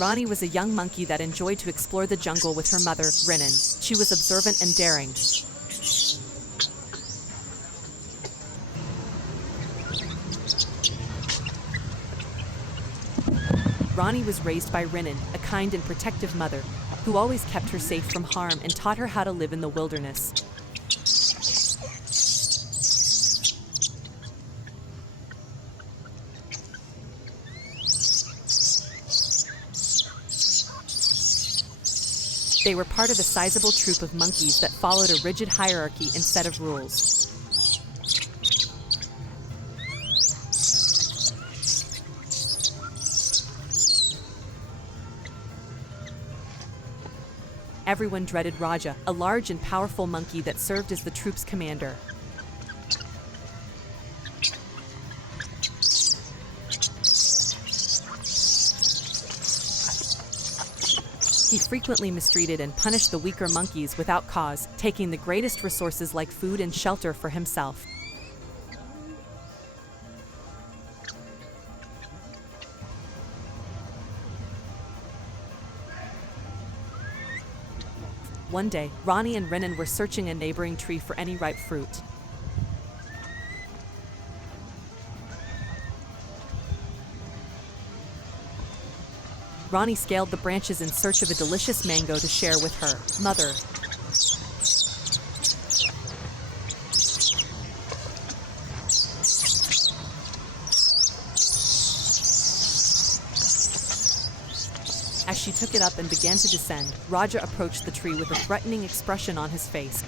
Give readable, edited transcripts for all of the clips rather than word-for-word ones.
Rani was a young monkey that enjoyed to explore the jungle with her mother, Rinin. She was observant and daring. Rani was raised by Rinin, a kind and protective mother, who always kept her safe from harm and taught her how to live in the wilderness. They were part of a sizable troop of monkeys that followed a rigid hierarchy instead of rules. Everyone dreaded Raja, a large and powerful monkey that served as the troop's commander. He frequently mistreated and punished the weaker monkeys without cause, taking the greatest resources like food and shelter for himself. One day, Rani and Rinin were searching a neighboring tree for any ripe fruit. Rani scaled the branches in search of a delicious mango to share with her mother. As she took it up and began to descend, Raja approached the tree with a threatening expression on his face.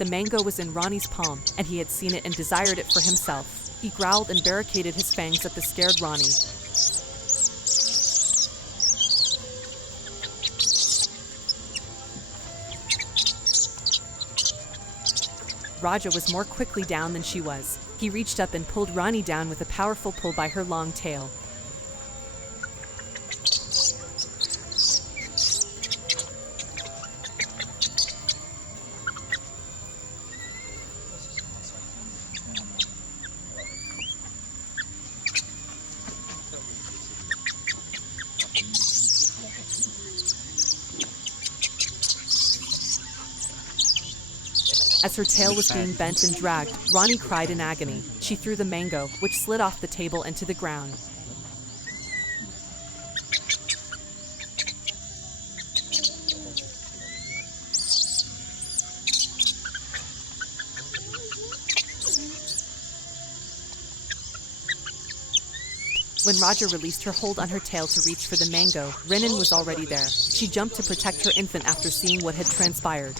The mango was in Rani's palm, and he had seen it and desired it for himself. He growled and barricaded his fangs at the scared Rani. Raja was more quickly down than she was. He reached up and pulled Rani down with a powerful pull by her long tail. As her tail was being bent and dragged, Rani cried in agony. She threw the mango, which slid off the table into the ground. When Raja released her hold on her tail to reach for the mango, Rinin was already there. She jumped to protect her infant after seeing what had transpired.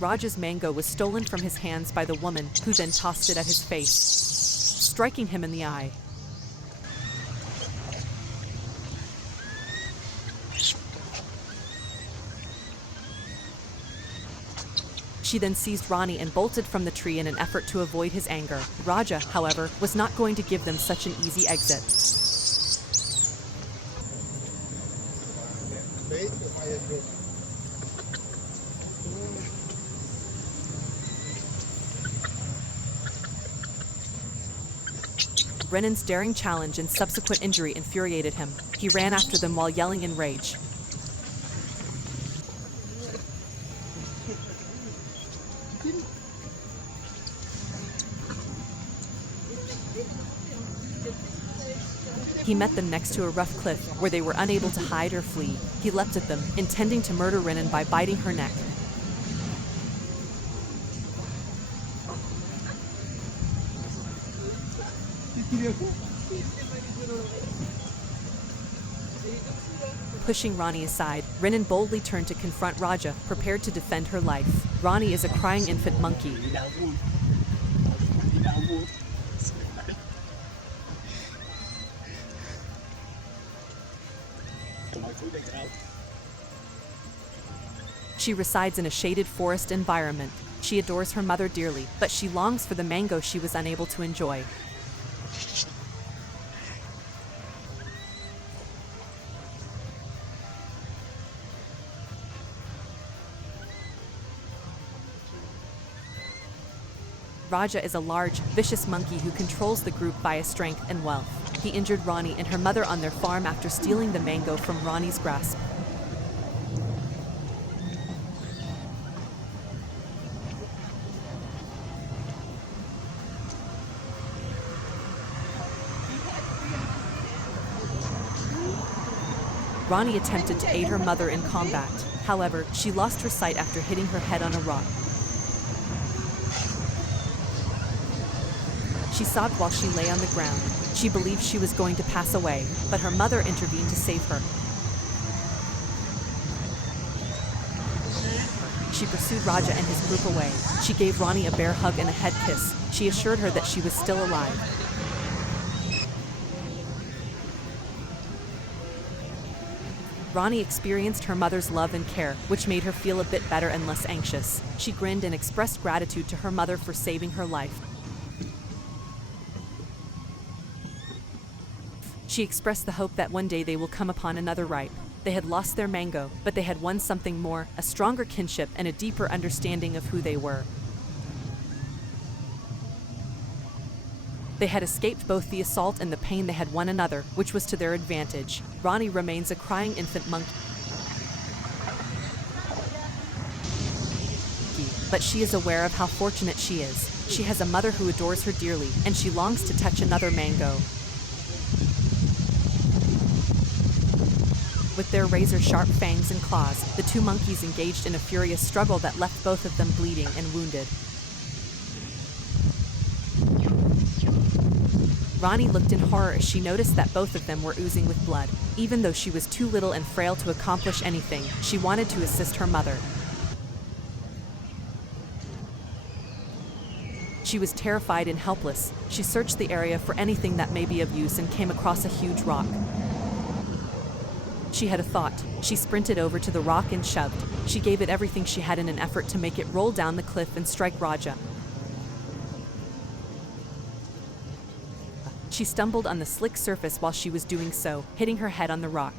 Raja's mango was stolen from his hands by the woman, who then tossed it at his face, striking him in the eye. She then seized Rani and bolted from the tree in an effort to avoid his anger. Raja, however, was not going to give them such an easy exit. Rinin's daring challenge and subsequent injury infuriated him. He ran after them while yelling in rage. He met them next to a rough cliff, where they were unable to hide or flee. He leapt at them, intending to murder Rinin by biting her neck. Pushing Rani aside, Rinin boldly turned to confront Raja, prepared to defend her life. Rani is a crying infant monkey. She resides in a shaded forest environment. She adores her mother dearly, but she longs for the mango she was unable to enjoy. Raja is a large, vicious monkey who controls the group via strength and wealth. He injured Rani and her mother on their farm after stealing the mango from Rani's grasp. Rani attempted to aid her mother in combat. However, she lost her sight after hitting her head on a rock. She sobbed while she lay on the ground. She believed she was going to pass away, but her mother intervened to save her. She pursued Raja and his group away. She gave Rani a bear hug and a head kiss. She assured her that she was still alive. Rani experienced her mother's love and care, which made her feel a bit better and less anxious. She grinned and expressed gratitude to her mother for saving her life. She expressed the hope that one day they will come upon another ripe. They had lost their mango, but they had won something more, a stronger kinship and a deeper understanding of who they were. They had escaped both the assault and the pain. They had one another, which was to their advantage. Rani remains a crying infant monkey, but she is aware of how fortunate she is. She has a mother who adores her dearly, and she longs to touch another mango. With their razor-sharp fangs and claws, the two monkeys engaged in a furious struggle that left both of them bleeding and wounded. Rani looked in horror as she noticed that both of them were oozing with blood. Even though she was too little and frail to accomplish anything, she wanted to assist her mother. She was terrified and helpless. She searched the area for anything that may be of use and came across a huge rock. She had a thought. She sprinted over to the rock and shoved. She gave it everything she had in an effort to make it roll down the cliff and strike Raja. She stumbled on the slick surface while she was doing so, hitting her head on the rock.